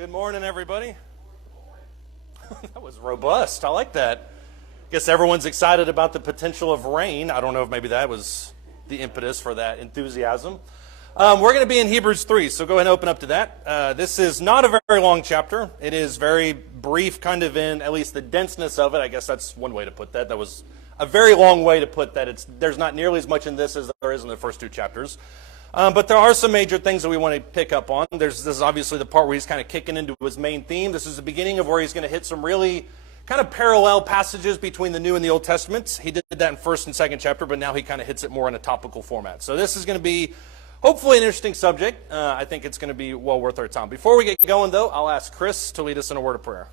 Good morning, everybody. That was robust. I like that. Guess everyone's excited about the potential of rain. I don't know if maybe that was the impetus for that enthusiasm. We're going to be in Hebrews 3, so go ahead and open up to that. This is not a very long chapter. It is very brief, kind of in at least the denseness of it. I guess that's one way to put that. That was a very long way to put that. There's not nearly as much in this as there is in the first two chapters. But there are some major things that we want to pick up on. This is obviously the part where he's kind of kicking into his main theme. This is the beginning of where he's going to hit some really kind of parallel passages between the New and the Old Testaments. He did that in first and second chapter, but now he kind of hits it more in a topical format. So this is going to be hopefully an interesting subject. I think it's going to be well worth our time. Before we get going, though, I'll ask Chris to lead us in a word of prayer.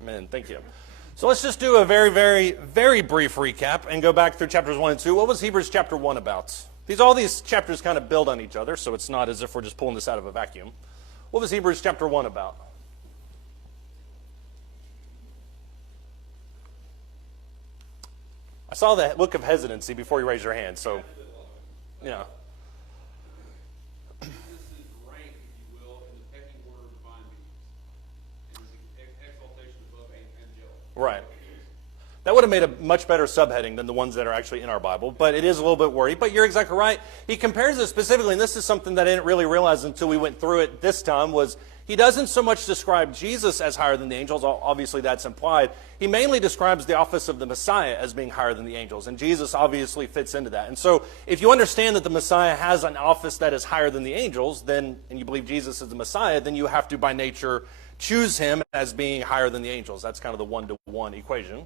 Amen. Thank you. So let's just do a very, very, very brief recap and go back through chapters 1 and 2. What was Hebrews chapter 1 about? All these chapters kind of build on each other, so it's not as if we're just pulling this out of a vacuum. What was Hebrews chapter 1 about? I saw the look of hesitancy before you raised your hand, so, yeah. Right. That would have made a much better subheading than the ones that are actually in our Bible, but it is a little bit worried. But you're exactly right. He compares it specifically, and this is something that I didn't really realize until we went through it this time, was he doesn't so much describe Jesus as higher than the angels. Obviously, that's implied. He mainly describes the office of the Messiah as being higher than the angels, and Jesus obviously fits into that. And so if you understand that the Messiah has an office that is higher than the angels, then, and you believe Jesus is the Messiah, then you have to, by nature, choose him as being higher than the angels. That's kind of the one-to-one equation.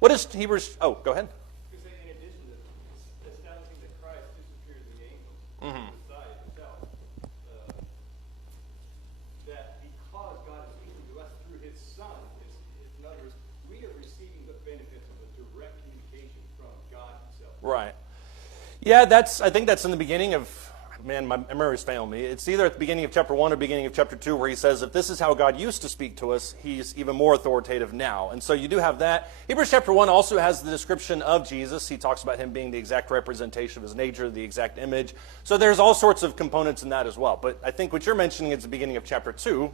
What is Hebrews? Oh, go ahead. Because in addition to establishing that Christ is superior to the angels, the Messiah himself, that because God is speaking to us through his Son, in other words, we are receiving the benefits of a direct communication from God himself. Right. Yeah, I think that's in the beginning of, man, my memory's failing me. It's either at the beginning of chapter 1 or beginning of chapter 2 where he says, if this is how God used to speak to us, he's even more authoritative now. And so you do have that. Hebrews chapter 1 also has the description of Jesus. He talks about him being the exact representation of his nature, the exact image. So there's all sorts of components in that as well. But I think what you're mentioning is the beginning of chapter 2.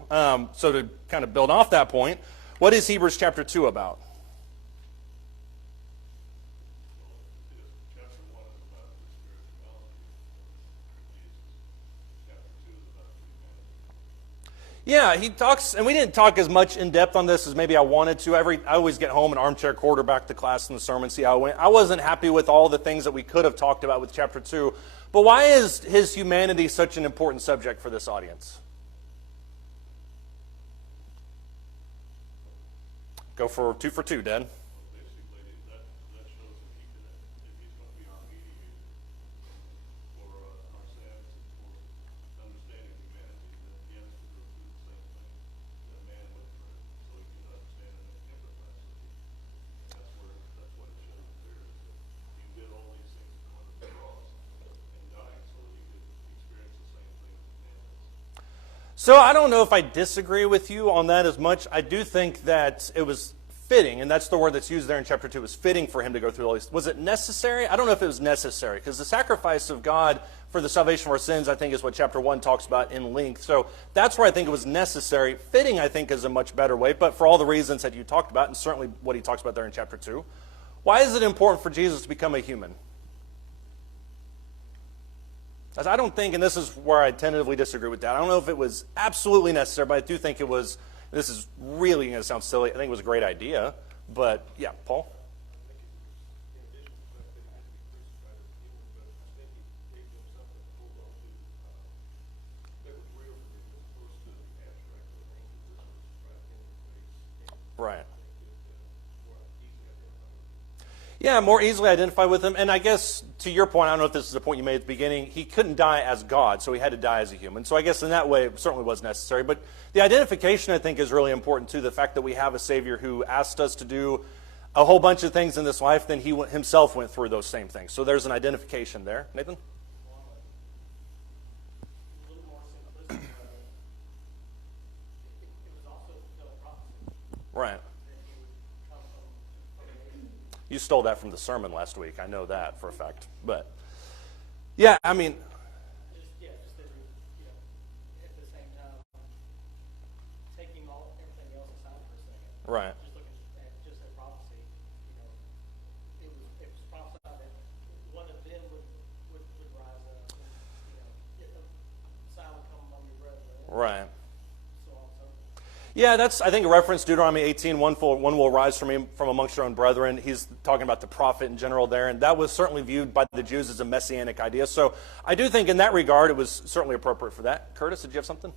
So to kind of build off that point, what is Hebrews chapter 2 about? Yeah, he talks, and we didn't talk as much in depth on this as maybe I wanted to. I always get home and armchair quarterback the class and the sermon, see how it went. I wasn't happy with all the things that we could have talked about with chapter 2. But why is his humanity such an important subject for this audience? Go for 2 for 2, Dad. So I don't know if I disagree with you on that as much. I do think that it was fitting, and that's the word that's used there in chapter 2, it was fitting for him to go through all these. Was it necessary? I don't know if it was necessary, because the sacrifice of God for the salvation of our sins, I think, is what chapter 1 talks about in length. So that's where I think it was necessary. Fitting, I think, is a much better way, but for all the reasons that you talked about, and certainly what he talks about there in chapter 2. Why is it important for Jesus to become a human? As I don't think, and this is where I tentatively disagree with that, I don't know if it was absolutely necessary, but I do think it was, this is really going to sound silly, I think it was a great idea, but yeah, Paul? Right. Yeah, more easily identify with him. And I guess to your point, I don't know if this is a point you made at the beginning, he couldn't die as God, so he had to die as a human. So I guess in that way, it certainly was necessary. But the identification, I think, is really important too. The fact that we have a Savior who asked us to do a whole bunch of things in this life, then he himself went through those same things. So there's an identification there. Nathan? Right. You stole that from the sermon last week. I know that for a fact. But, yeah, I mean, just that at the same time, taking everything else aside for a second. right. Just looking at just that prophecy, it was prophesied that one of them would rise up, and, a sign would come among your brethren. Right. So on and so forth. Yeah, that's, I think, a reference to Deuteronomy 18, one will rise from amongst your own brethren. He's talking about the prophet in general there, and that was certainly viewed by the Jews as a messianic idea. So I do think in that regard it was certainly appropriate for that. Curtis, did you have something?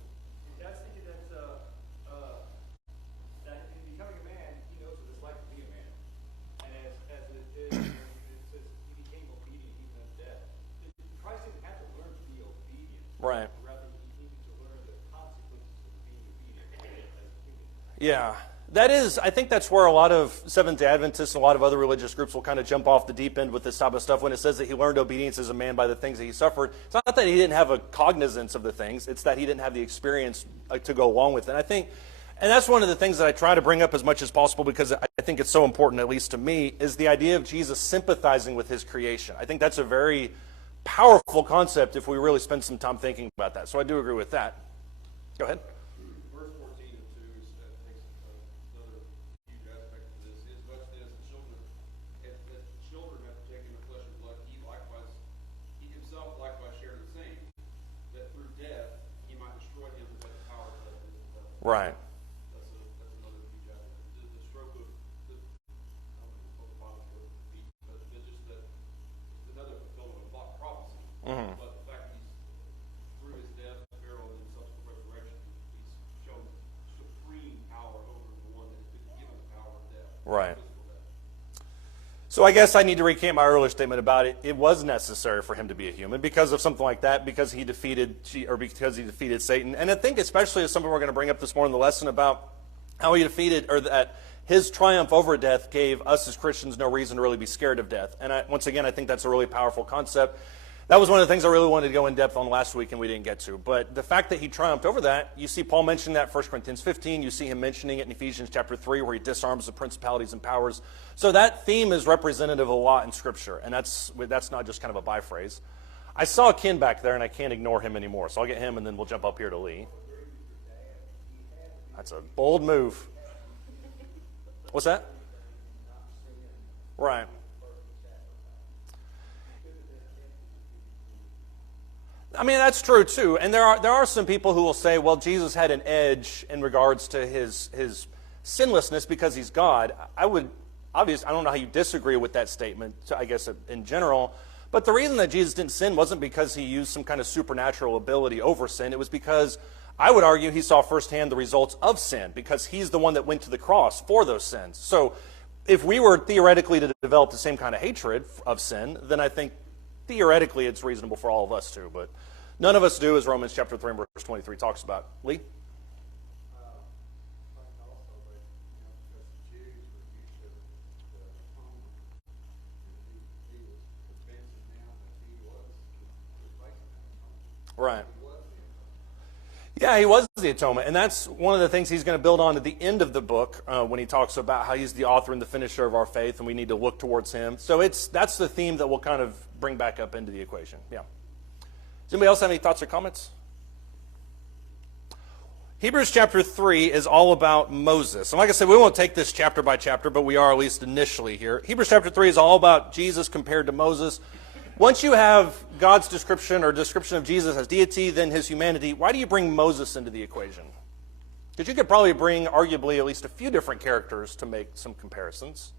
I was thinking that in becoming a man, he knows what it's like to be a man. And as it says, he became obedient even unto death. Christ didn't have to learn to be obedient. Right. Rather, he needed to learn the consequences of being obedient as a human. Yeah. That is, I think that's where a lot of Seventh-day Adventists and a lot of other religious groups will kind of jump off the deep end with this type of stuff when it says that he learned obedience as a man by the things that he suffered. It's not that he didn't have a cognizance of the things, it's that he didn't have the experience to go along with it. And I think, and that's one of the things that I try to bring up as much as possible because I think it's so important, at least to me, is the idea of Jesus sympathizing with his creation. I think that's a very powerful concept if we really spend some time thinking about that. So I do agree with that. Go ahead. Verse 14 of 2 is, that takes another huge aspect of this. Is much then as the children have taken the flesh and blood, he himself likewise shared the same, that through death he might destroy him who had the power of death and death. Right. That's another huge aspect. The stroke of I don't know what the Bible stroke of the feet, but just that it's another fulfillment of prophecy. Mm-hmm. But the fact that he's through his death, burial, and subsequent resurrection, he's shown supreme power over the one that has been given the power of death. Right. Physical death. So I guess I need to recant my earlier statement about it. It was necessary for him to be a human because of something like that, because he defeated Satan. And I think especially as something we're going to bring up this morning in the lesson about how he defeated, or that his triumph over death gave us as Christians no reason to really be scared of death. And once again, I think that's a really powerful concept. That was one of the things I really wanted to go in depth on last week and we didn't get to. But the fact that he triumphed over that, you see Paul mention that in 1 Corinthians 15. You see him mentioning it in Ephesians chapter 3 where he disarms the principalities and powers. So that theme is representative a lot in Scripture. And that's not just kind of a by-phrase. I saw Ken back there and I can't ignore him anymore. So I'll get him and then we'll jump up here to Lee. That's a bold move. What's that? Right. I mean, that's true too. And there are some people who will say, well, Jesus had an edge in regards to his sinlessness because he's God. I don't know how you disagree with that statement, I guess, in general. But the reason that Jesus didn't sin wasn't because he used some kind of supernatural ability over sin. It was because, I would argue, he saw firsthand the results of sin because he's the one that went to the cross for those sins. So if we were theoretically to develop the same kind of hatred of sin, then I think theoretically it's reasonable for all of us to, but none of us do, as Romans chapter 3 and verse 23 talks about. Lee? Right. Yeah, he was the atonement, and that's one of the things he's going to build on at the end of the book when he talks about how he's the author and the finisher of our faith, and we need to look towards him. So that's the theme that we'll kind of bring back up into the equation. Yeah. Does anybody else have any thoughts or comments? Hebrews chapter 3 is all about Moses. And like I said, we won't take this chapter by chapter, but we are at least initially here. Hebrews chapter 3 is all about Jesus compared to Moses. Once you have God's description or description of Jesus as deity, then his humanity, why do you bring Moses into the equation? Because you could probably bring arguably at least a few different characters to make some comparisons.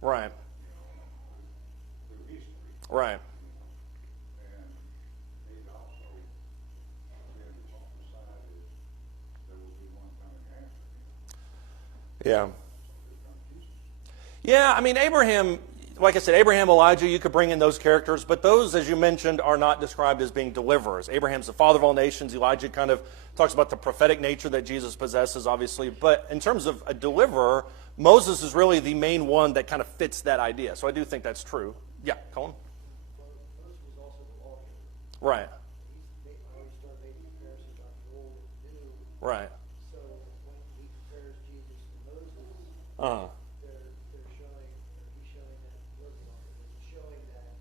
Right. Right. And it also been prophesied that there will Yeah. Yeah, I mean, Abraham, like I said, Abraham, Elijah, you could bring in those characters, but those, as you mentioned, are not described as being deliverers. Abraham's the father of all nations. Elijah kind of talks about the prophetic nature that Jesus possesses, obviously. But in terms of a deliverer, Moses is really the main one that kind of fits that idea. So I do think that's true. Yeah, Colin? Moses was also the lawgiver. Right, I always start making comparisons about the old and new. right. So when he compares Jesus to Moses, Uh-huh. they're showing, or he's showing that he was the lawgiver. He's showing that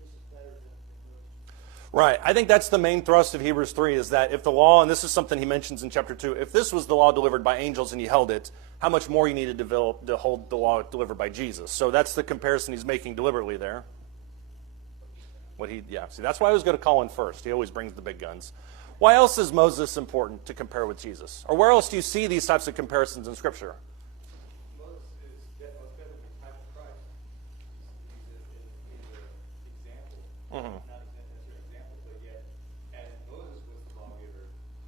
this is better than Moses. Right. I think that's the main thrust of Hebrews 3 is that if the law, and this is something he mentions in chapter 2, if this was the law delivered by angels and you held it, how much more you needed to hold the law delivered by Jesus. So that's the comparison he's making deliberately there. See, that's why I always go to Colin first. He always brings the big guns. Why else is Moses important to compare with Jesus? Or where else do you see these types of comparisons in Scripture? Moses is most definitely the type of Christ. He's an example. Mhm. Not necessarily an example, but yet, as Moses was the lawgiver,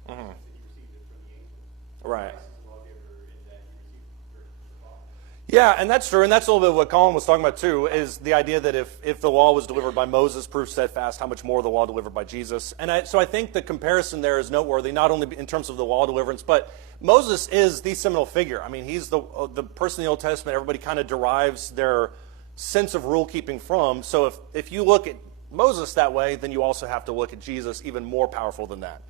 Mhm. he received it from the angels. Right. Christ is the lawgiver in that he received it from the Father. Yeah, and that's true, and that's a little bit of what Colin was talking about too, is the idea that if the law was delivered by Moses, proved steadfast, how much more the law delivered by Jesus. And so I think the comparison there is noteworthy, not only in terms of the law deliverance, but Moses is the seminal figure. I mean, he's the person in the Old Testament everybody kind of derives their sense of rule-keeping from. So if you look at Moses that way, then you also have to look at Jesus, even more powerful than that.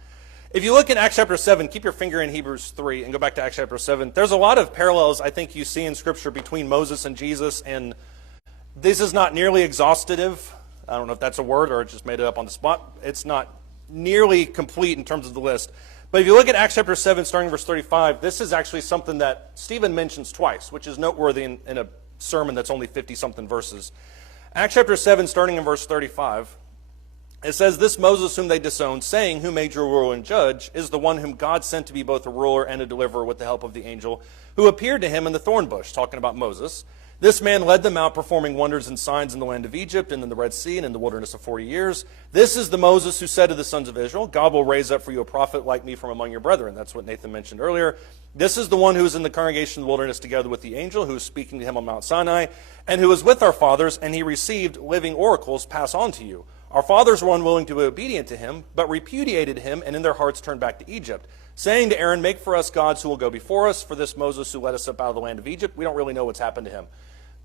If you look in Acts chapter 7, keep your finger in Hebrews 3 and go back to Acts chapter 7. There's a lot of parallels I think you see in Scripture between Moses and Jesus, and this is not nearly exhaustive. I don't know if that's a word or I just made it up on the spot. It's not nearly complete in terms of the list. But if you look at Acts chapter 7, starting in verse 35, this is actually something that Stephen mentions twice, which is noteworthy in a sermon that's only 50-something verses. Acts chapter 7, starting in verse 35, it says, "This Moses whom they disowned, saying, 'Who made you a ruler and judge?' is the one whom God sent to be both a ruler and a deliverer with the help of the angel who appeared to him in the thorn bush," talking about Moses. "This man led them out, performing wonders and signs in the land of Egypt and in the Red Sea and in the wilderness of 40 years. This is the Moses who said to the sons of Israel, 'God will raise up for you a prophet like me from among your brethren.'" That's what Nathan mentioned earlier. "This is the one who was in the congregation in the wilderness together with the angel who was speaking to him on Mount Sinai, and who was with our fathers, and he received living oracles pass on to you. Our fathers were unwilling to be obedient to him, but repudiated him, and in their hearts turned back to Egypt, saying to Aaron, 'Make for us gods who will go before us, for this Moses who led us up out of the land of Egypt.'" We don't really know what's happened to him.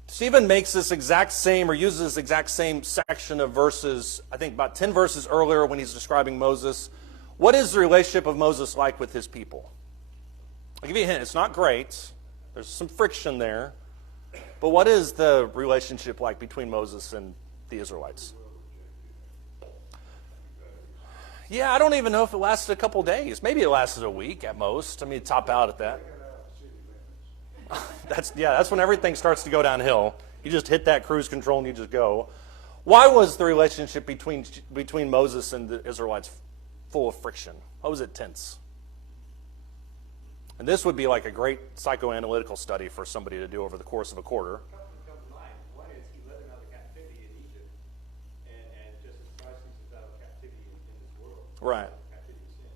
Stephen makes this exact same, or uses this exact same section of verses, I think about 10 verses earlier when he's describing Moses. What is the relationship of Moses like with his people? I'll give you a hint. It's not great. There's some friction there. But what is the relationship like between Moses and the Israelites? Yeah, I don't even know if it lasted a couple days. Maybe it lasted a week at most. I mean, top out at that. That's when everything starts to go downhill. You just hit that cruise control and you just go. Why was the relationship between Moses and the Israelites full of friction? Why was it tense? And this would be like a great psychoanalytical study for somebody to do over the course of a quarter. Come to mind. One is he led them out of captivity in Egypt, and just as Christ leads us out of captivity in this world, Right. captivity of sin,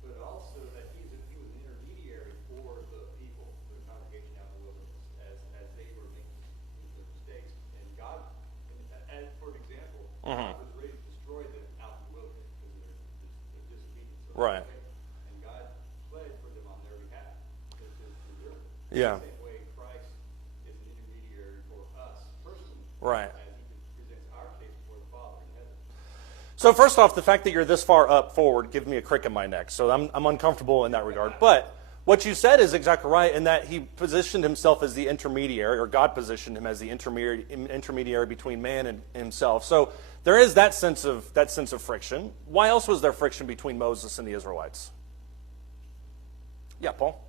but also that he was an intermediary for the people, for the congregation out in the wilderness, as they were making their mistakes. And God, as for an example, God was ready to destroy them out in the wilderness because of their disobedience. Right. And God pled for them on their behalf to preserve them. Yeah. The same way Christ is an intermediary for us personally, Right. as he presents our case before the Father in heaven. So first off, the fact that you're this far up forward gives me a crick in my neck. So I'm uncomfortable in that regard. But what you said is exactly right in that he positioned himself as the intermediary, or God positioned him as the intermediary between man and himself. So there is that sense of friction. Why else was there friction between Moses and the Israelites? Yeah, Paul?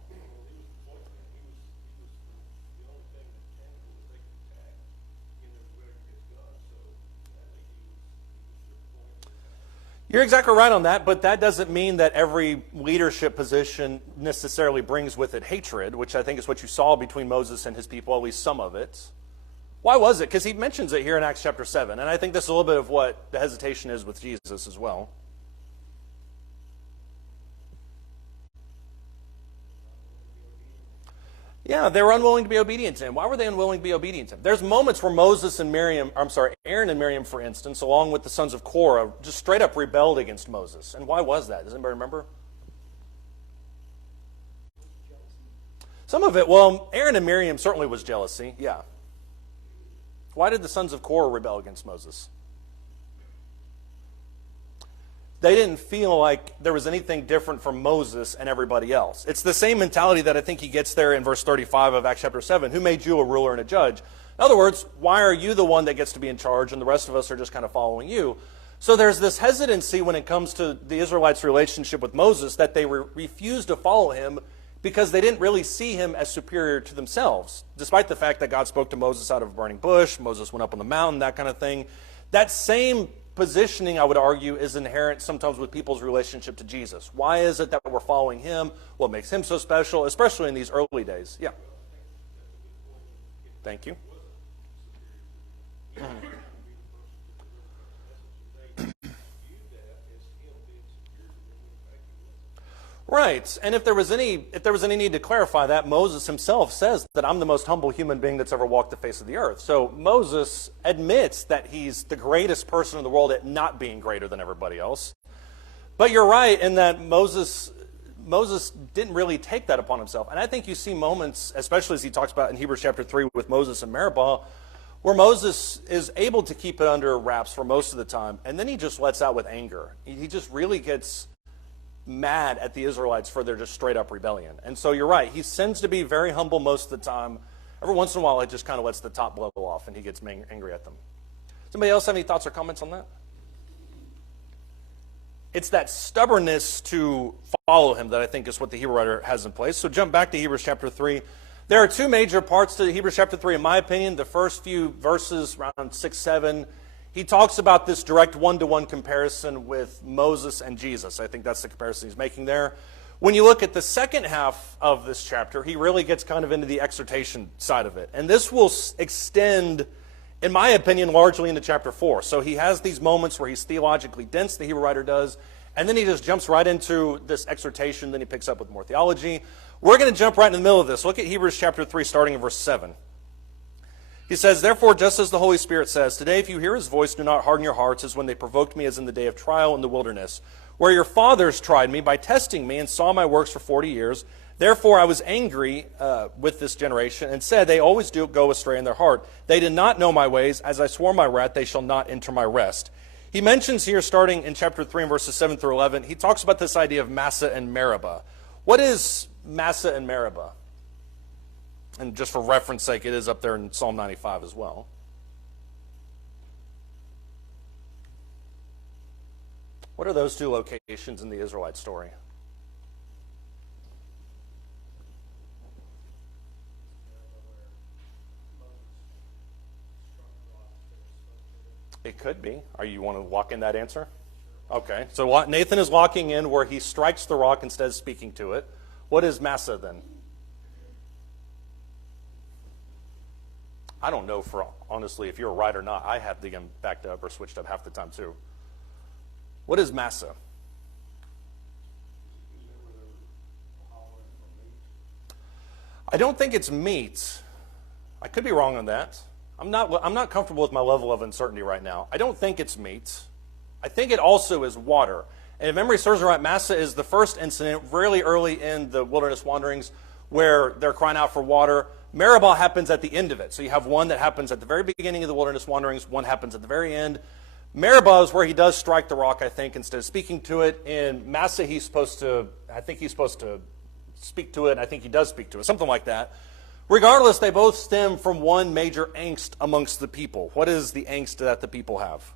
You're exactly right on that, but that doesn't mean that every leadership position necessarily brings with it hatred, which I think is what you saw between Moses and his people, at least some of it. Why was it? Because he mentions it here in Acts chapter 7, and I think this is a little bit of what the hesitation is with Jesus as well. Yeah, they were unwilling to be obedient to him. Why were they unwilling to be obedient to him? There's moments where Aaron and Miriam, for instance, along with the sons of Korah, just straight up rebelled against Moses. And why was that? Does anybody remember? Some of it, well, Aaron and Miriam certainly was jealousy, yeah. Why did the sons of Korah rebel against Moses? They didn't feel like there was anything different from Moses and everybody else. It's the same mentality that I think he gets there in verse 35 of Acts chapter 7. Who made you a ruler and a judge? In other words, why are you the one that gets to be in charge and the rest of us are just kind of following you? So there's this hesitancy when it comes to the Israelites' relationship with Moses that they refuse to follow him because they didn't really see him as superior to themselves, despite the fact that God spoke to Moses out of a burning bush, Moses went up on the mountain, that kind of thing. That same positioning, I would argue, is inherent sometimes with people's relationship to Jesus. Why is it that we're following him? What makes him so special, especially in these early days? Yeah. Thank you. Right, and if there was any need to clarify that, Moses himself says that I'm the most humble human being that's ever walked the face of the earth. So Moses admits that he's the greatest person in the world at not being greater than everybody else. But you're right in that Moses didn't really take that upon himself. And I think you see moments, especially as he talks about in Hebrews chapter 3 with Moses and Meribah, where Moses is able to keep it under wraps for most of the time, and then he just lets out with anger. He just really gets mad at the Israelites for their just straight up rebellion. And so you're right, he tends to be very humble most of the time. Every once in a while, it just kind of lets the top blow off and he gets angry at them. Somebody else have any thoughts or comments on that? It's that stubbornness to follow him that I think is what the Hebrew writer has in place. So jump back to Hebrews chapter 3. There are two major parts to Hebrews chapter 3, in my opinion. The first few verses, around 6, 7, he talks about this direct one-to-one comparison with Moses and Jesus. I think that's the comparison he's making there. When you look at the second half of this chapter, he really gets kind of into the exhortation side of it. And this will extend, in my opinion, largely into chapter 4. So he has these moments where he's theologically dense, the Hebrew writer does, and then he just jumps right into this exhortation, then he picks up with more theology. We're going to jump right in the middle of this. Look at Hebrews chapter 3, starting in verse 7. He says, "Therefore, just as the Holy Spirit says, today if you hear his voice, do not harden your hearts as when they provoked me as in the day of trial in the wilderness, where your fathers tried me by testing me and saw my works for 40 years. Therefore I was angry with this generation and said, they always do go astray in their heart. They did not know my ways. As I swore my wrath, they shall not enter my rest." He mentions here, starting in chapter 3 and verses 7 through 11, he talks about this idea of Massah and Meribah. What is Massah and Meribah? And just for reference sake, it is up there in Psalm 95 as well. What are those two locations in the Israelite story? It could be. You want to lock in that answer? Okay. So Nathan is locking in where he strikes the rock instead of speaking to it. What is Massah then? I don't know, honestly, if you're right or not. I have to get them backed up or switched up half the time too. What is Massah? I don't think it's meat. I could be wrong on that. I'm not comfortable with my level of uncertainty right now. I don't think it's meat. I think it also is water. And if memory serves me right, Massah is the first incident really early in the wilderness wanderings where they're crying out for water. Meribah happens at the end of it. So you have one that happens at the very beginning of the wilderness wanderings, one happens at the very end. Meribah is where he does strike the rock, I think, instead of speaking to it. In Massah, I think he's supposed to speak to it, and I think he does speak to it, something like that. Regardless, they both stem from one major angst amongst the people. What is the angst that the people have?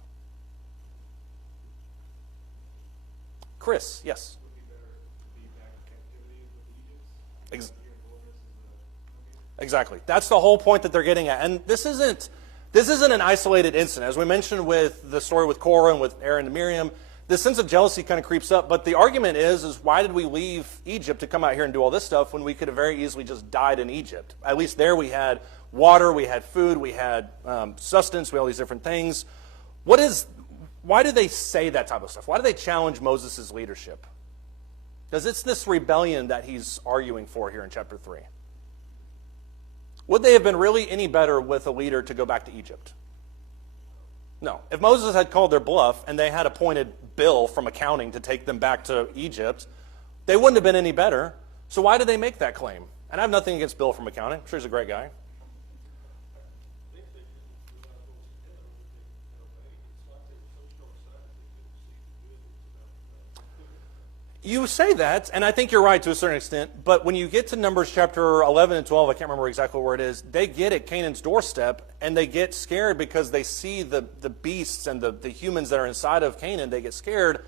Chris, yes. Exactly. That's the whole point that they're getting at. And this isn't an isolated incident. As we mentioned with the story with Korah and with Aaron and Miriam, the sense of jealousy kind of creeps up. But the argument is why did we leave Egypt to come out here and do all this stuff when we could have very easily just died in Egypt? At least there we had water, we had food, we had sustenance, we had all these different things. Why do they say that type of stuff? Why do they challenge Moses' leadership? Because it's this rebellion that he's arguing for here in chapter 3. Would they have been really any better with a leader to go back to Egypt? No. If Moses had called their bluff and they had appointed Bill from accounting to take them back to Egypt, they wouldn't have been any better. So why did they make that claim? And I have nothing against Bill from accounting. I'm sure he's a great guy. You say that, and I think you're right to a certain extent, but when you get to Numbers chapter 11 and 12, I can't remember exactly where it is, they get at Canaan's doorstep, and they get scared because they see the beasts and the humans that are inside of Canaan. They get scared,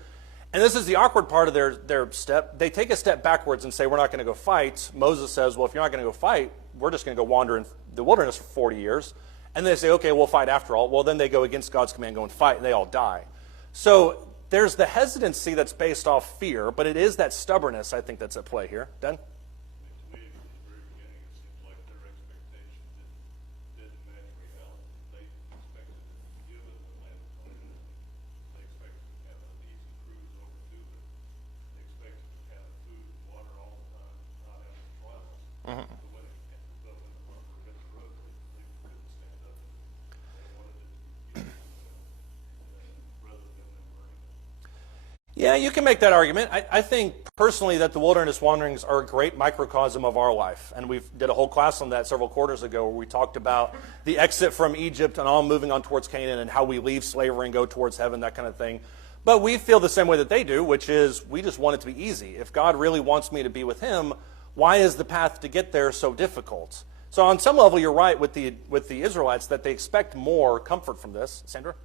and this is the awkward part of their step. They take a step backwards and say, we're not going to go fight. Moses says, well, if you're not going to go fight, we're just going to go wander in the wilderness for 40 years. And they say, okay, we'll fight after all. Well, then they go against God's command, go and fight, and they all die. So there's the hesitancy that's based off fear, but it is that stubbornness, I think, that's at play here. Den? To me, from the very beginning, it seemed like their expectation didn't match reality. They expected to be given the land of Canaan. They expected to have an easy cruise over to it. They expected to have food and water all the time, not having trials. Mm-hmm. But when the rubber hit the road, they couldn't stand up. They wanted it to be rather than them learning it. Yeah, you can make that argument. I think personally that the wilderness wanderings are a great microcosm of our life. And we did a whole class on that several quarters ago where we talked about the exit from Egypt and all moving on towards Canaan and how we leave slavery and go towards heaven, that kind of thing. But we feel the same way that they do, which is we just want it to be easy. If God really wants me to be with him, why is the path to get there so difficult? So on some level, you're right with the Israelites that they expect more comfort from this. Sandra?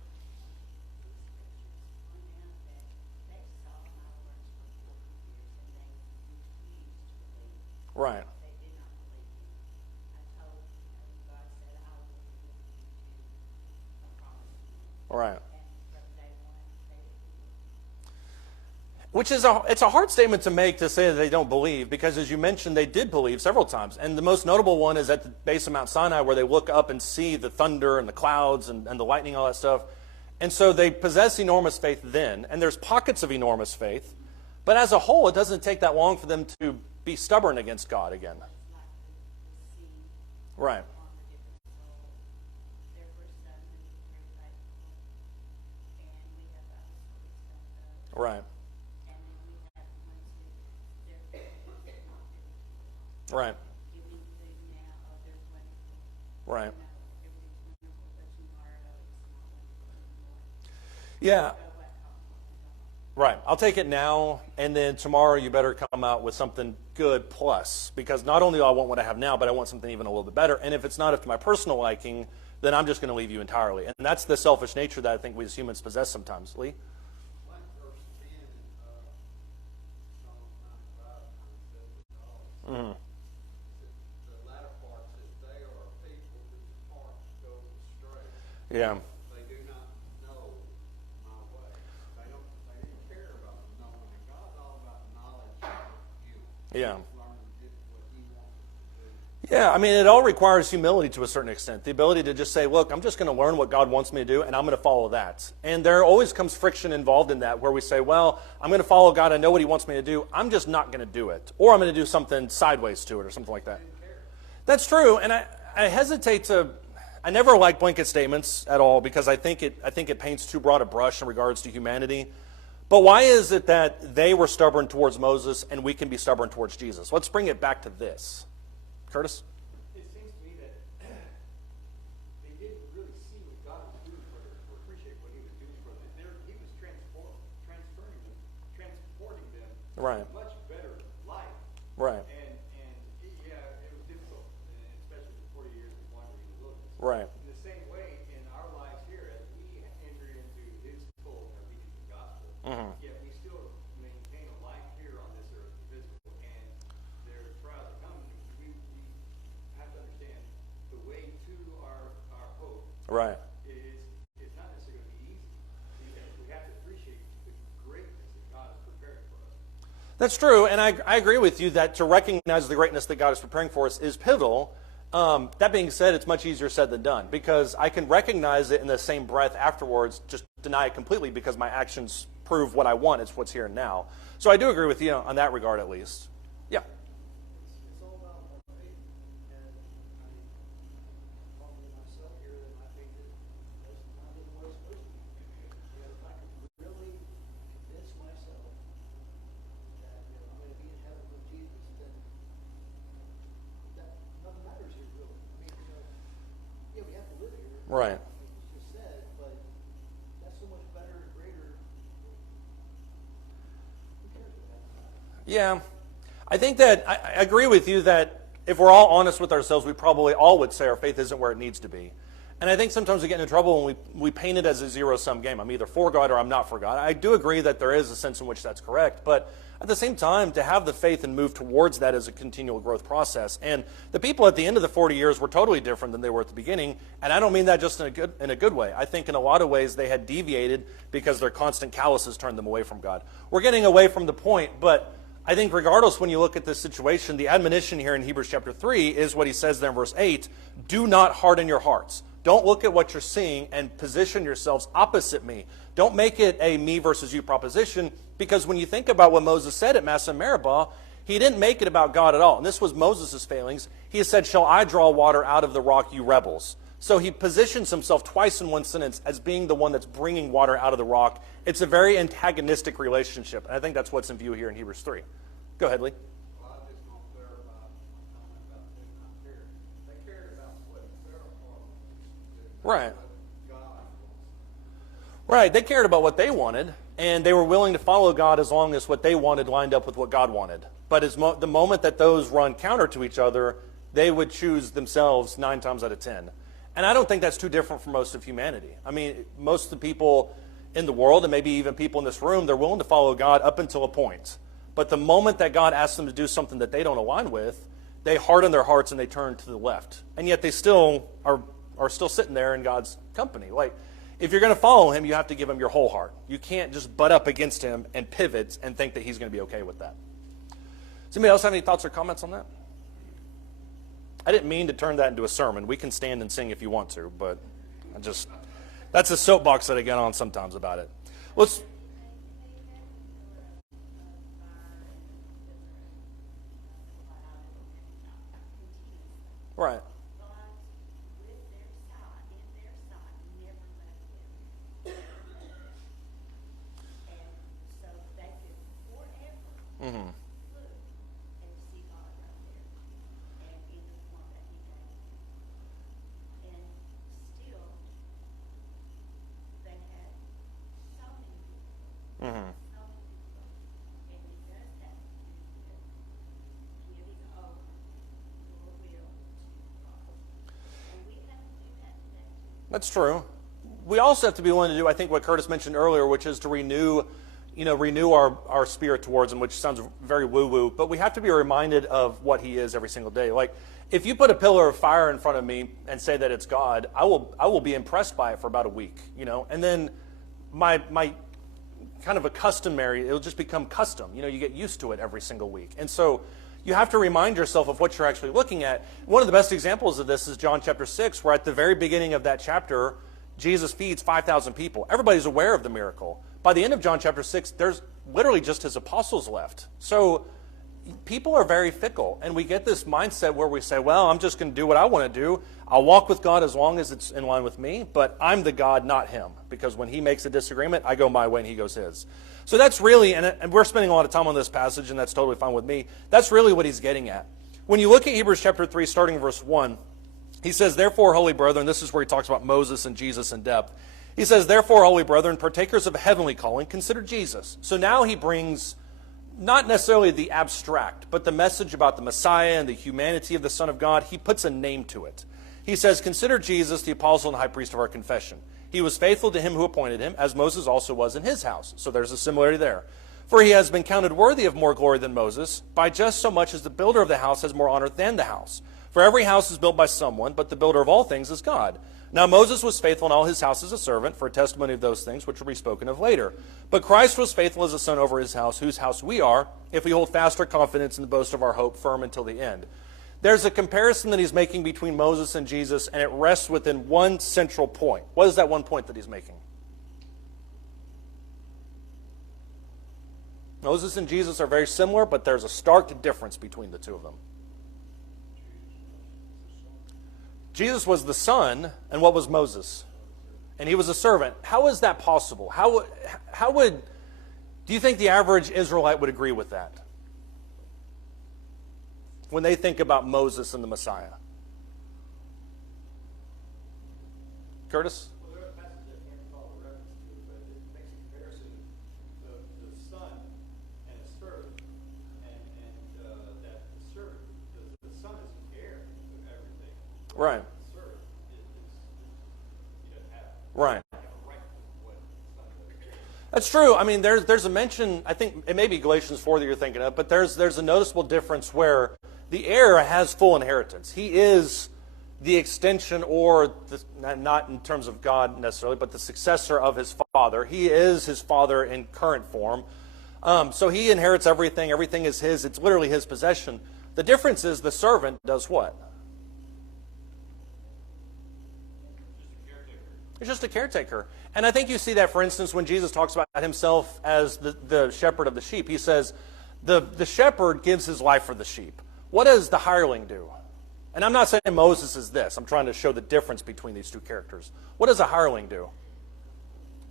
Right. Right. Which is it's a hard statement to make to say that they don't believe, because as you mentioned, they did believe several times. And the most notable one is at the base of Mount Sinai, where they look up and see the thunder and the clouds and the lightning, all that stuff. And so they possess enormous faith then. And there's pockets of enormous faith. But as a whole, it doesn't take that long for them to be stubborn against God again. Right. Right. Right. Right. Yeah. Right. I'll take it now, and then tomorrow you better come out with something good plus, because not only do I want what I have now, but I want something even a little bit better. And if it's not up to my personal liking, then I'm just going to leave you entirely. And that's the selfish nature that I think we as humans possess sometimes. Lee? Like verse 10 in Psalm 95, Mm-hmm. the latter part says, they are a people whose heart goes astray. Yeah. They do not know my way. They don't care about knowing. And God's all about knowledge of you. Yeah. Learn what he wants us to do. Yeah, I mean, it all requires humility to a certain extent. The ability to just say, look, I'm just going to learn what God wants me to do, and I'm going to follow that. And there always comes friction involved in that, where we say, well, I'm going to follow God. I know what he wants me to do. I'm just not going to do it. Or I'm going to do something sideways to it or something like that. That's true, and I hesitate to... I never like blanket statements at all, because I think it paints too broad a brush in regards to humanity. But why is it that they were stubborn towards Moses and we can be stubborn towards Jesus? Let's bring it back to this. Curtis? It seems to me that they didn't really see what God was doing for them, or appreciate what he was doing for them. He was transporting them Right. to a much better life. Right. And yeah, it was difficult, especially the 40 years of wandering in the wilderness. Right. In the same way, in our lives here, as we enter into his fold and are reading the gospel, Mhm. yet we still maintain a life here on this earth, physical, and there are trials that come. We have to understand the way to our hope Right. is not necessarily going to be easy. We have to appreciate the greatness that God has prepared for us. That's true, and I agree with you that to recognize the greatness that God is preparing for us is pivotal. That being said, it's much easier said than done, because I can recognize it in the same breath afterwards, just deny it completely because my actions prove what I want. It's what's here and now. So I do agree with you on that regard, at least. Yeah. It's all about faith. And I mean, Right. It was just said, but that's so much better and greater. Who cares what happens? Yeah. I think that I agree with you that if we're all honest with ourselves, we probably all would say our faith isn't where it needs to be. And I think sometimes we get into trouble when we paint it as a zero-sum game. I'm either for God or I'm not for God. I do agree that there is a sense in which that's correct, but at the same time, to have the faith and move towards that is a continual growth process. And the people at the end of the 40 years were totally different than they were at the beginning, and I don't mean that just in a good way. I think in a lot of ways they had deviated because their constant calluses turned them away from God. We're getting away from the point, but I think regardless, when you look at this situation, the admonition here in Hebrews chapter 3 is what he says there in verse 8, do not harden your hearts. Don't look at what you're seeing and position yourselves opposite me. Don't make it a me versus you proposition, because when you think about what Moses said at Massa and Meribah, he didn't make it about God at all. And this was Moses' failings. He said, shall I draw water out of the rock, you rebels? So he positions himself twice in one sentence as being the one that's bringing water out of the rock. It's a very antagonistic relationship, and I think that's what's in view here in Hebrews 3. Go ahead, Lee. Well, I just want to clarify my comment about them not caring. They cared about what their heart wanted, Right. what God wants. Right, they cared about what they wanted, and they were willing to follow God as long as what they wanted lined up with what God wanted. But the moment that those run counter to each other, they would choose themselves 9 times out of 10. And I don't think that's too different from most of humanity. I mean, most of the people in the world, and maybe even people in this room, they're willing to follow God up until a point. But the moment that God asks them to do something that they don't align with, they harden their hearts and they turn to the left. And yet they still are still sitting there in God's company. Like, if you're going to follow him, you have to give him your whole heart. You can't just butt up against him and pivot and think that he's going to be okay with that. Does anybody else have any thoughts or comments on that? I didn't mean to turn that into a sermon. We can stand and sing if you want to, but that's a soapbox that I get on sometimes about it. Let's. Right. Mm-hmm. Mm-hmm. That's true. We also have to be willing to do, I think, what Curtis mentioned earlier, which is to renew our spirit towards him, which sounds very woo-woo, but we have to be reminded of what he is every single day. Like, if you put a pillar of fire in front of me and say that it's God, I will be impressed by it for about a week, and then my kind of a customary, it'll just become custom. You get used to it every single week. And so you have to remind yourself of what you're actually looking at. One of the best examples of this is John chapter 6, where at the very beginning of that chapter, Jesus feeds 5,000 people. Everybody's aware of the miracle. By the end of John chapter 6, there's literally just his apostles left. So people are very fickle, and we get this mindset where we say, well, I'm just going to do what I want to do. I'll walk with God as long as it's in line with me, but I'm the God, not him, because when he makes a disagreement, I go my way and he goes his. So that's really, and we're spending a lot of time on this passage, and that's totally fine with me, that's really what he's getting at. When you look at Hebrews chapter 3, starting in verse 1, he says, therefore, holy brethren, this is where he talks about Moses and Jesus in depth. He says, therefore, holy brethren, partakers of a heavenly calling, consider Jesus. So now he brings not necessarily the abstract, but the message about the Messiah and the humanity of the Son of God. He puts a name to it. He says, consider Jesus, the apostle and high priest of our confession. He was faithful to him who appointed him, as Moses also was in his house. So there's a similarity there. For he has been counted worthy of more glory than Moses, by just so much as the builder of the house has more honor than the house. For every house is built by someone, but the builder of all things is God. Now Moses was faithful in all his house as a servant, for a testimony of those things which will be spoken of later. But Christ was faithful as a son over his house, whose house we are, if we hold fast our confidence in the boast of our hope firm until the end. There's a comparison that he's making between Moses and Jesus, and it rests within one central point. What is that one point that he's making? Moses and Jesus are very similar, but there's a stark difference between the two of them. Jesus was the son, and what was Moses? And he was a servant. How is that possible? How would, do you think the average Israelite would agree with that? When they think about Moses and the Messiah. Curtis? Well, there are passages that can't follow reference to, but it makes a comparison of the son and a servant, and that the servant, the son is an heir of everything. Right. The servant is he doesn't have Right. a right to what the son does. That's true. I mean, there's a mention, I think it may be Galatians 4 that you're thinking of, but there's a noticeable difference where the heir has full inheritance. He is the extension, or not in terms of God necessarily, but the successor of his father. He is his father in current form. So he inherits everything. Everything is his. It's literally his possession. The difference is the servant does what? He's just a caretaker. And I think you see that, for instance, when Jesus talks about himself as the shepherd of the sheep. He says, the shepherd gives his life for the sheep. What does the hireling do? And I'm not saying Moses is this. I'm trying to show the difference between these two characters. What does a hireling do?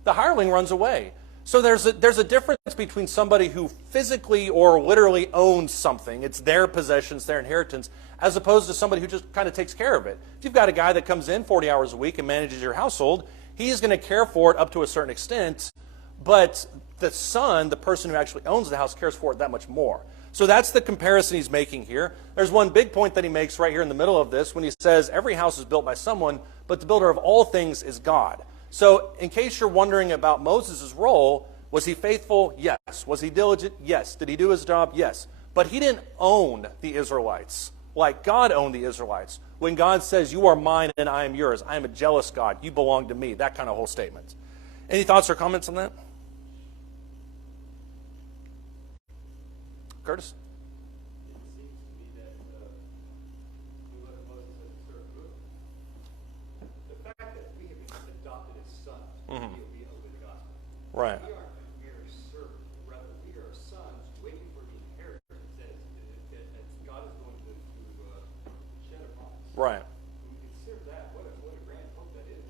The hireling runs away. So there's a difference between somebody who physically or literally owns something. It's their possessions, their inheritance, as opposed to somebody who just kind of takes care of it. If you've got a guy that comes in 40 hours a week and manages your household, he's going to care for it up to a certain extent, but the son, the person who actually owns the house, cares for it that much more. So that's the comparison he's making here. There's one big point that he makes right here in the middle of this when he says every house is built by someone, but the builder of all things is God. So in case you're wondering about Moses' role, was he faithful? Yes. Was he diligent? Yes. Did he do his job? Yes. But he didn't own the Israelites like God owned the Israelites. When God says, you are mine and I am yours, I am a jealous God, you belong to me, that kind of whole statement. Any thoughts or comments on that? Curtis? It seems to me that we look at Moses as a servant. The fact that we have been adopted as sons will be over the gospel. Right. We aren't mere servants, rather we are sons waiting for the inheritance that God is going to shed upon us. Right. When we consider that, what a grand hope that is.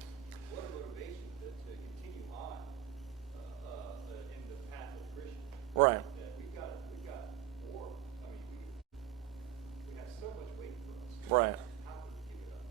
What a motivation to continue on in the path of Christian. Right. That we've got more. I mean, we have so much waiting for us. Right. How can we give it up?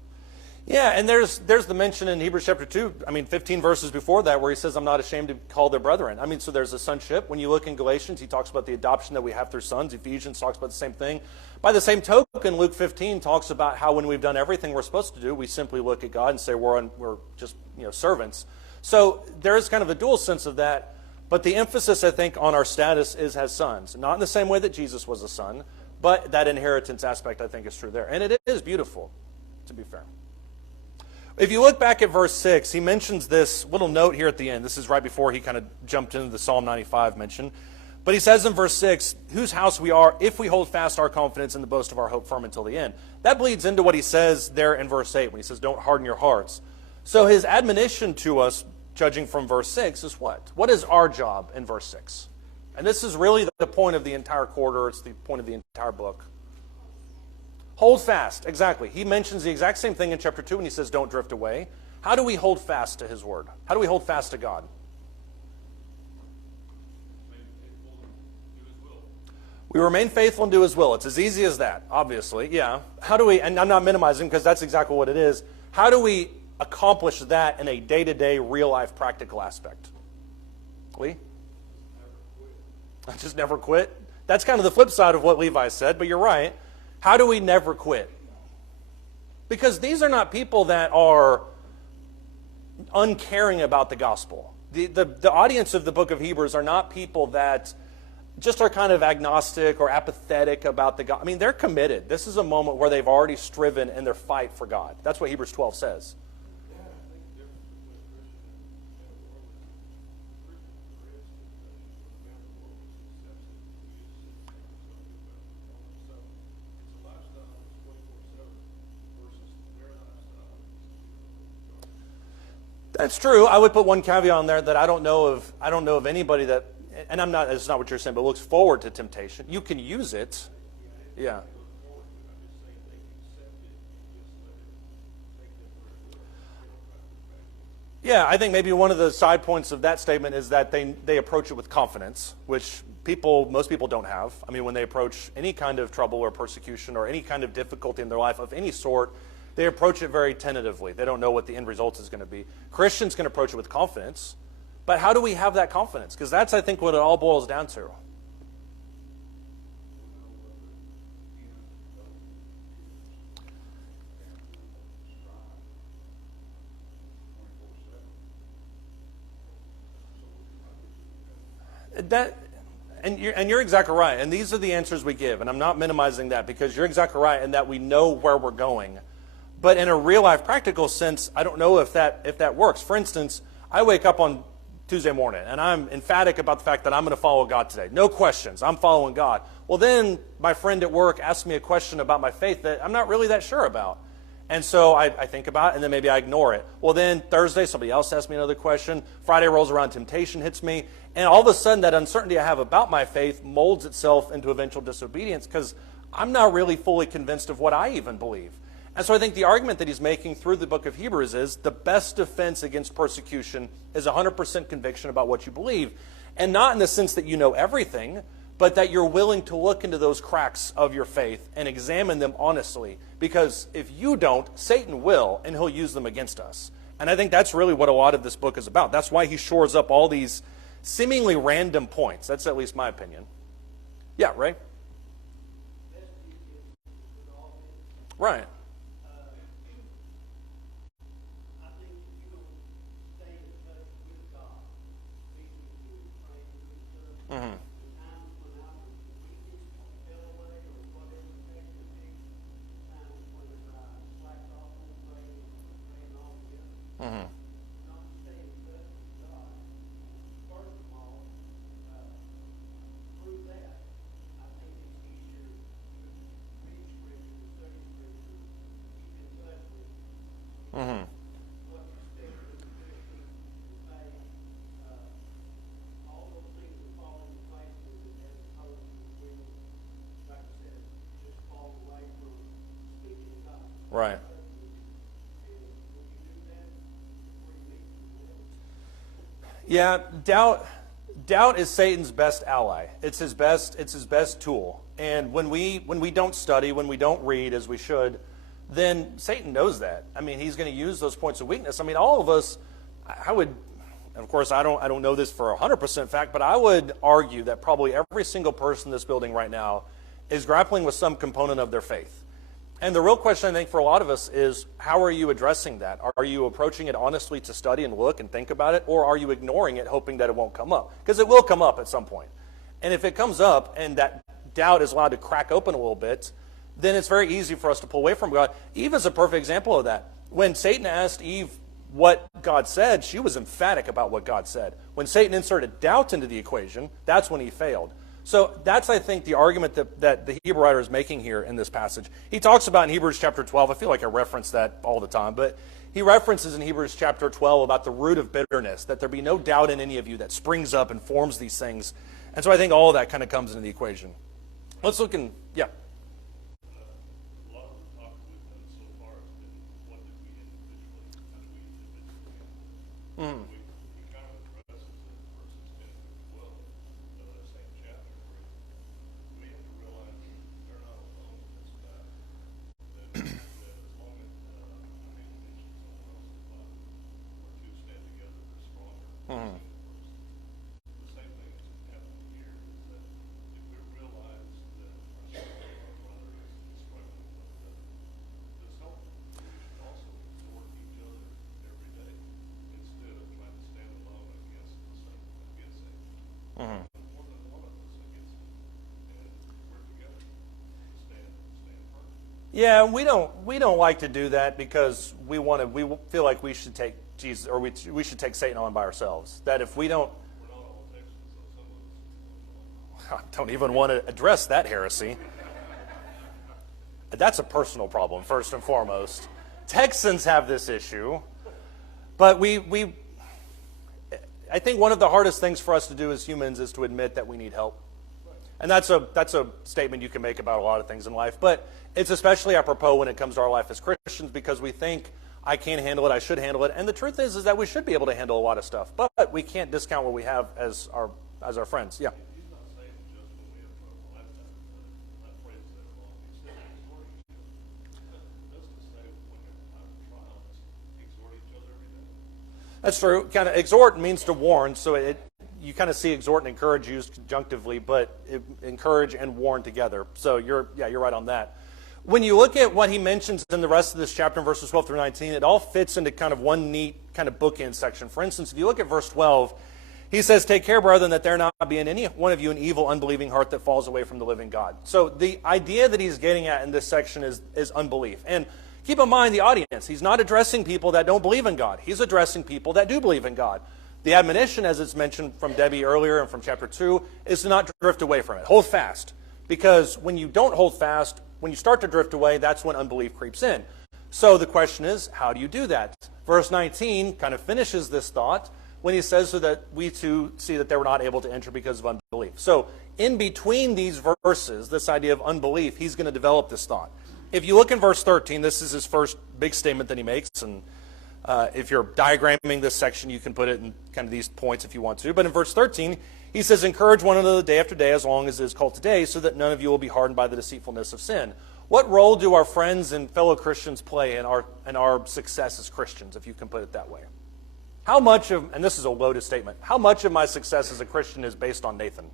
Yeah, and there's the mention in Hebrews chapter 2, 15 verses before that, where he says, I'm not ashamed to call their brethren. I mean, so there's a sonship. When you look in Galatians, he talks about the adoption that we have through sons. Ephesians talks about the same thing. By the same token, Luke 15 talks about how when we've done everything we're supposed to do, we simply look at God and say we're just servants. So there is kind of a dual sense of that. But the emphasis, I think, on our status is as sons. Not in the same way that Jesus was a son, but that inheritance aspect, I think, is true there. And it is beautiful, to be fair. If you look back at verse 6, he mentions this little note here at the end. This is right before he kind of jumped into the Psalm 95 mention. But he says in verse 6, whose house we are if we hold fast our confidence and the boast of our hope firm until the end. That bleeds into what he says there in verse 8 when he says, don't harden your hearts. So his admonition to us, judging from verse 6, is what? What is our job in verse 6? And this is really the point of the entire quarter. It's the point of the entire book. Hold fast, exactly. He mentions the exact same thing in chapter 2 when he says don't drift away. How do we hold fast to his word? How do we hold fast to God? We remain faithful and do his will. It's as easy as that, obviously. Yeah. How do we, and I'm not minimizing because that's exactly what it is. How do we accomplish that in a day-to-day, real-life, practical aspect? Lee? Just never quit. That's kind of the flip side of what Levi said, but you're right. How do we never quit? Because these are not people that are uncaring about the gospel. The audience of the book of Hebrews are not people that just are kind of agnostic or apathetic about the gospel. I mean, they're committed. This is a moment where they've already striven in their fight for God. That's what Hebrews 12 says. That's true. I would put one caveat on there that I don't know of anybody that, and it's not what you're saying, but looks forward to temptation. You can use it. Yeah. Yeah, I think maybe one of the side points of that statement is that they approach it with confidence, which most people don't have. I mean, when they approach any kind of trouble or persecution or any kind of difficulty in their life of any sort, They approach it very tentatively. They don't know what the end result is going to be. Christians can approach it with confidence. But how do we have that confidence? Because that's, I think, what it all boils down to. You're exactly right. And these are the answers we give. And I'm not minimizing that, because you're exactly right in that we know where we're going. But in a real life practical sense, I don't know if that works. For instance, I wake up on Tuesday morning and I'm emphatic about the fact that I'm going to follow God today. No questions. I'm following God. Well, then my friend at work asks me a question about my faith that I'm not really that sure about. And so I think about it, and then maybe I ignore it. Well, then Thursday, somebody else asks me another question. Friday rolls around, temptation hits me. And all of a sudden, that uncertainty I have about my faith molds itself into eventual disobedience, because I'm not really fully convinced of what I even believe. And so I think the argument that he's making through the book of Hebrews is the best defense against persecution is 100% conviction about what you believe. And not in the sense that you know everything, but that you're willing to look into those cracks of your faith and examine them honestly. Because if you don't, Satan will, and he'll use them against us. And I think that's really what a lot of this book is about. That's why he shores up all these seemingly random points. That's at least my opinion. Yeah, Ray? Right. Mm-hmm. Mm-hmm. Mm-hmm. Right. Yeah, doubt is Satan's best ally. It's his best tool. And when we don't study, when we don't read as we should, then Satan knows that. I mean, he's going to use those points of weakness. I mean, all of us, I would, of course, I don't know this for 100% fact, but I would argue that probably every single person in this building right now is grappling with some component of their faith. And the real question, I think, for a lot of us is, how are you addressing that? Are you approaching it honestly to study and look and think about it, or are you ignoring it, hoping that it won't come up? Because it will come up at some point. And if it comes up and that doubt is allowed to crack open a little bit, then it's very easy for us to pull away from God. Eve is a perfect example of that. When Satan asked Eve what God said, she was emphatic about what God said. When Satan inserted doubt into the equation, that's when he failed. So that's, I think, the argument that the Hebrew writer is making here in this passage. He talks about in Hebrews chapter 12, I feel like I reference that all the time, but he references in Hebrews chapter 12 about the root of bitterness, that there be no doubt in any of you that springs up and forms these things. And so I think all of that kind of comes into the equation. Let's look in, yeah. A lot of the talk we've done so far has been, what did we individually, how do we individually handle it? We kind of address it in verses 10 through 12 of that same chapter, where we have to realize that they're not alone in this battle. That as long as, I mean, you mentioned someone else in the Bible, where two stand together, they're stronger. The same thing is happening here, is that if we realize that our sister or our brother is struggling with this help, we should also exhort each other every day, instead of trying to stand alone against Satan. More than one of us against him, and we're together to stand firm. Yeah, we don't like to do that, because we feel like we should take Jesus, or we should take Satan on by ourselves. That if we don't, We're not all Texans, so some of us I don't even want to address that heresy. That's a personal problem, first and foremost. Texans have this issue, but I think one of the hardest things for us to do as humans is to admit that we need help. And that's a statement you can make about a lot of things in life, but it's especially apropos when it comes to our life as Christians, because we think, I can't handle it, I should handle it. And the truth is that we should be able to handle a lot of stuff, but we can't discount what we have as our friends. Yeah. He's not saying just when we have trouble. I phrased that wrong. He said exhorting each other. It doesn't say when That's true. Kind of exhort means to warn, so you kind of see exhort and encourage used conjunctively, but encourage and warn together. So you're right on that. When you look at what he mentions in the rest of this chapter in verses 12 through 19, it all fits into kind of one neat kind of bookend section. For instance, if you look at verse 12, he says, "Take care, brethren, that there not be in any one of you an evil, unbelieving heart that falls away from the living God." So the idea that he's getting at in this section is unbelief. And keep in mind the audience. He's not addressing people that don't believe in God. He's addressing people that do believe in God. The admonition, as it's mentioned from Debbie earlier and from chapter 2, is to not drift away from it. Hold fast. Because when you don't hold fast, when you start to drift away, that's when unbelief creeps in. So the question is, how do you do that? Verse 19 kind of finishes this thought when he says so that we too see that they were not able to enter because of unbelief. So in between these verses, this idea of unbelief, he's going to develop this thought. If you look in verse 13, this is his first big statement that he makes, and if you're diagramming this section, you can put it in kind of these points if you want to. But in verse 13, he says, "Encourage one another day after day, as long as it is called today, so that none of you will be hardened by the deceitfulness of sin." What role do our friends and fellow Christians play in our success as Christians, if you can put it that way? How much of, and this is a loaded statement, how much of my success as a Christian is based on Nathan?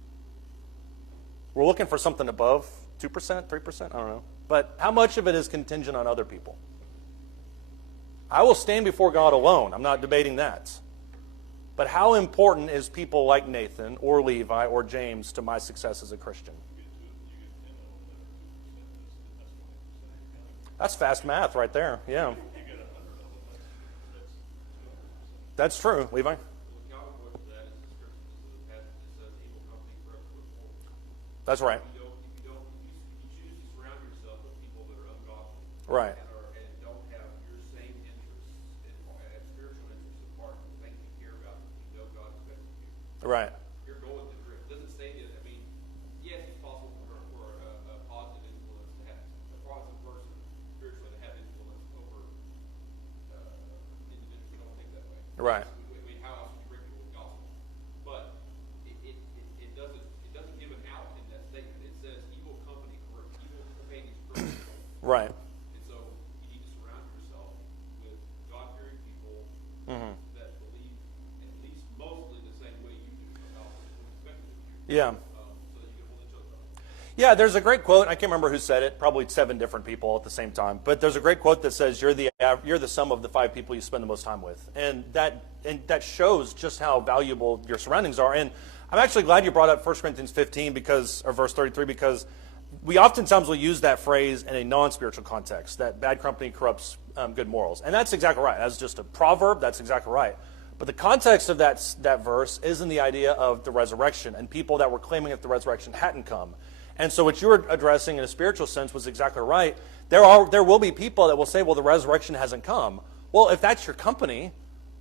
We're looking for something above 2%, 3%, I don't know. But how much of it is contingent on other people? I will stand before God alone. I'm not debating that. But how important is people like Nathan or Levi or James to my success as a Christian? That's fast math right there. Yeah. That's true, Levi. That's right. You choose to surround yourself with people that are ungodly. Right. And don't have your same interests and spiritual interests at heart, the things you care about, you know God expects of you. Right. You're going to drift. It doesn't say that, I mean, yes, it's possible for a positive influence to have, a positive person spiritually to have influence over individuals who don't think that way. Right. I mean, how else would you bring people the gospel? But it doesn't give an out in that statement. It says evil company corrupts, evil companions corrupt. Right. And so you need to surround yourself with God-fearing people that believe at least mostly the same way you do about what is expected of you. Yeah. So that you can hold each other up. Yeah, there's a great quote. I can't remember who said it. Probably 7 different people at the same time. But there's a great quote that says, "You're the sum of the 5 people you spend the most time with," and that shows just how valuable your surroundings are. And I'm actually glad you brought up 1 Corinthians 15 or verse 33 because we oftentimes will use that phrase in a non-spiritual context, that bad company corrupts good morals. And that's exactly right. That's just a proverb. That's exactly right. But the context of that verse is in the idea of the resurrection and people that were claiming that the resurrection hadn't come. And so what you were addressing in a spiritual sense was exactly right. There will be people that will say, well, the resurrection hasn't come. Well, if that's your company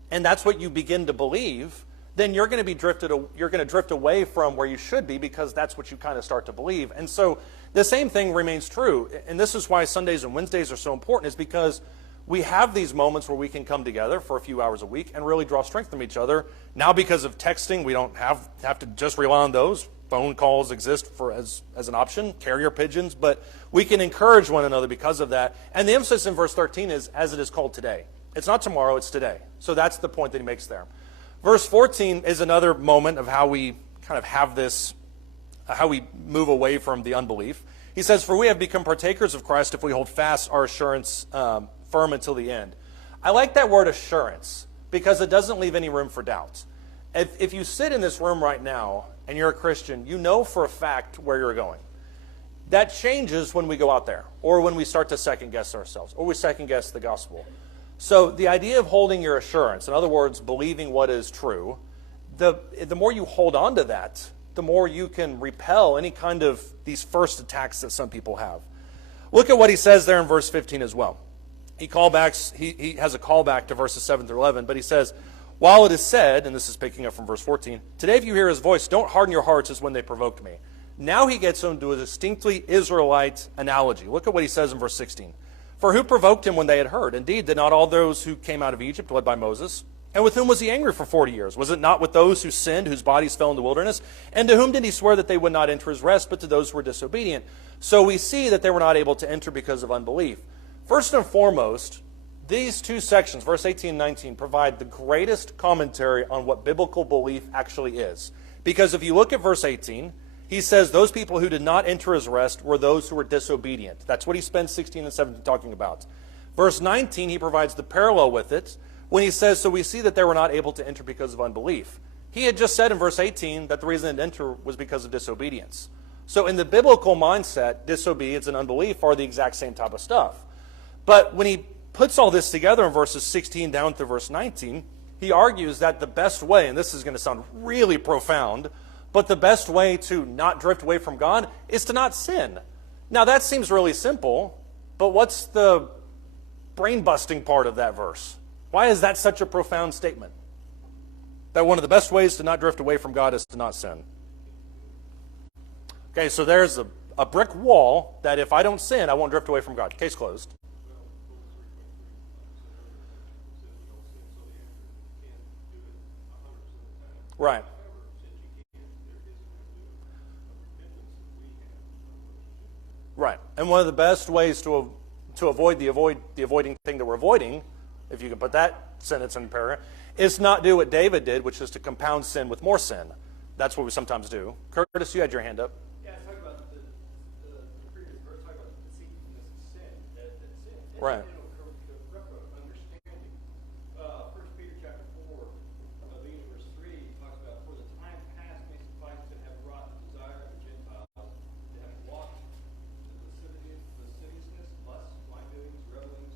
and that's what you begin to believe, then you're going to drift away from where you should be because that's what you kind of start to believe. And so the same thing remains true. And this is why Sundays and Wednesdays are so important, is because we have these moments where we can come together for a few hours a week and really draw strength from each other. Now because of texting, we don't have to just rely on those. Phone calls exist as an option, carrier pigeons, but we can encourage one another because of that. And the emphasis in verse 13 is, as it is called today. It's not tomorrow, it's today. So that's the point that he makes there. Verse 14 is another moment of how we kind of have this, how we move away from the unbelief. He says, "For we have become partakers of Christ if we hold fast our assurance firm until the end." I like that word assurance because it doesn't leave any room for doubt. If you sit in this room right now and you're a Christian, you know for a fact where you're going. That changes when we go out there or when we start to second guess ourselves or we second guess the gospel. So the idea of holding your assurance, in other words, believing what is true, the more you hold on to that, the more you can repel any kind of these first attacks that some people have. Look at what he says there in verse 15 as well. He has a callback to verses 7 through 11, but he says, "While it is said," and this is picking up from verse 14, "Today if you hear his voice, don't harden your hearts as when they provoked me." Now he gets into a distinctly Israelite analogy. Look at what he says in verse 16. "For who provoked him when they had heard? Indeed, did not all those who came out of Egypt led by Moses? And with whom was he angry for 40 years? Was it not with those who sinned, whose bodies fell in the wilderness? And to whom did he swear that they would not enter his rest, but to those who were disobedient?" So we see that they were not able to enter because of unbelief. First and foremost, these two sections, verse 18 and 19, provide the greatest commentary on what biblical belief actually is. Because if you look at verse 18, he says those people who did not enter his rest were those who were disobedient. That's what he spends 16 and 17 talking about. Verse 19, he provides the parallel with it when he says, so we see that they were not able to enter because of unbelief. He had just said in verse 18 that the reason they didn't enter was because of disobedience. So in the biblical mindset, disobedience and unbelief are the exact same type of stuff. But when he puts all this together in verses 16 down to verse 19, he argues that the best way, and this is going to sound really profound, but the best way to not drift away from God is to not sin. Now that seems really simple, but what's the brain-busting part of that verse? Why is that such a profound statement? That one of the best ways to not drift away from God is to not sin. Okay, so there's a brick wall that if I don't sin, I won't drift away from God. Case closed. Right. Right. And one of the best ways to avoid the avoiding thing that we're avoiding, if you can put that sentence in paragraph, is not do what David did, which is to compound sin with more sin. That's what we sometimes do. Curtis, you had your hand up. Yeah, it's talking about the previous verse, talking about the deceitfulness of sin, that sin. Right. The proper understanding. 1 Peter chapter 4, beginning verse 3, talks about, for the time past may suffice to have wrought the desire of the Gentiles, to have walked in lasciviousness, lusts, wine-doings, revelings,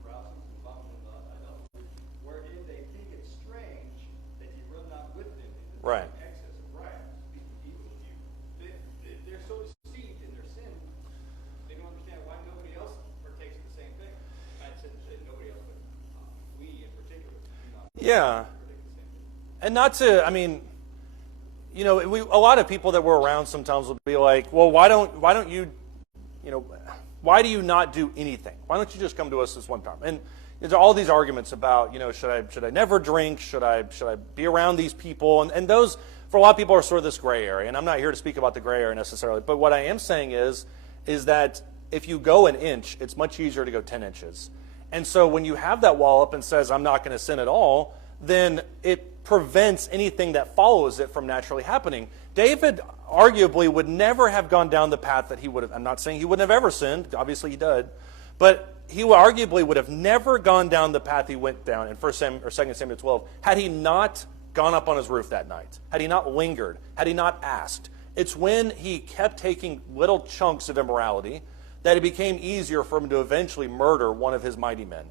carousings, and vomiting, idolatry, wherein they think it strange that ye run not with them into the Right. same excess of wrath, speaking evil of you. They're so deceived in their sin, they don't understand why nobody else partakes of the same thing. I said nobody else, but we in particular do not Yeah. partake of the same thing. And not to, I mean, you know, a lot of people that we're around sometimes will be like, well, why don't you, you know, why do you not do anything? Why don't you just come to us this one time? And there's all these arguments about, you know, should I never drink? Should I be around these people? And those, for a lot of people, are sort of this gray area. And I'm not here to speak about the gray area necessarily. But what I am saying is that if you go an inch, it's much easier to go 10 inches. And so when you have that wall up and says, I'm not going to sin at all, then it prevents anything that follows it from naturally happening. David arguably would never have gone down the path that he would have. I'm not saying he wouldn't have ever sinned. Obviously he did. But he arguably would have never gone down the path he went down in 2 Samuel 12 had he not gone up on his roof that night, had he not lingered, had he not asked. It's when he kept taking little chunks of immorality that it became easier for him to eventually murder one of his mighty men.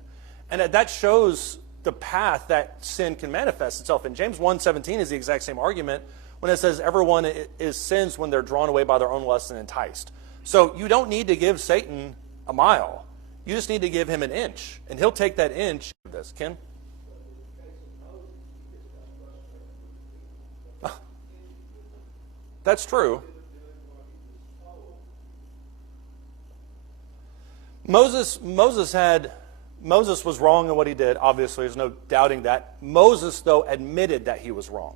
And that shows the path that sin can manifest itself in. James 1:17 is the exact same argument when it says everyone is sins when they're drawn away by their own lust and enticed. So you don't need to give Satan a mile. You just need to give him an inch, and he'll take that inch. This, Ken? That's true. Moses was wrong in what he did. Obviously, there's no doubting that. Moses, though, admitted that he was wrong.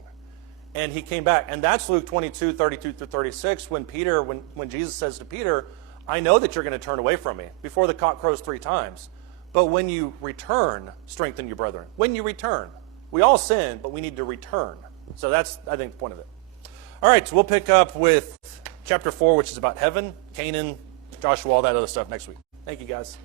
And he came back. And that's Luke 22:32-36, when Jesus says to Peter, I know that you're going to turn away from me before the cock crows 3 times. But when you return, strengthen your brethren. When you return. We all sin, but we need to return. So that's, I think, the point of it. All right, so we'll pick up with chapter 4, which is about heaven, Canaan, Joshua, all that other stuff next week. Thank you, guys.